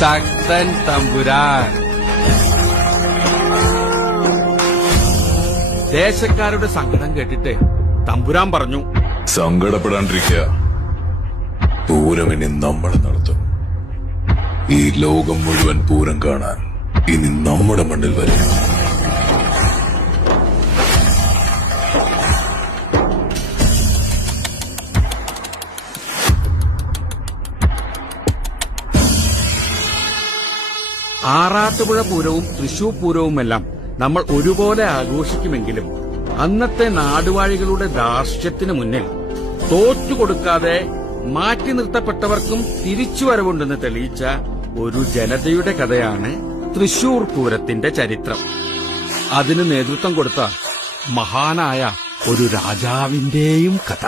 ശക്തൻ തമ്പുരാൻ. ദേശക്കാരുടെ സങ്കടം കേട്ടിട്ട് തമ്പുരാൻ പറഞ്ഞു, സങ്കടപ്പെടാണ്ടിരിക്കുക. പൂരം ഇനി നമ്മൾ നടത്തും. ഈ ലോകം മുഴുവൻ പൂരം കാണാൻ ഇനി നമ്മുടെ മണ്ണിൽ വരും. ആറാട്ടുപുഴ പൂരവും തൃശൂർ പൂരവുമെല്ലാം നമ്മൾ ഒരുപോലെ ആഘോഷിക്കുമെങ്കിലും അന്നത്തെ നാടുവാഴികളുടെ ധാർഷ്ട്യത്തിന് മുന്നിൽ തോറ്റുകൊടുക്കാതെ മാറ്റി നിർത്തപ്പെട്ടവർക്കും തിരിച്ചുവരവുണ്ടെന്ന് തെളിയിച്ച ഒരു ജനതയുടെ കഥയാണ് തൃശൂർ പൂരത്തിന്റെ ചരിത്രം. അതിന് നേതൃത്വം കൊടുത്ത മഹാനായ ഒരു രാജാവിന്റെയും കഥ.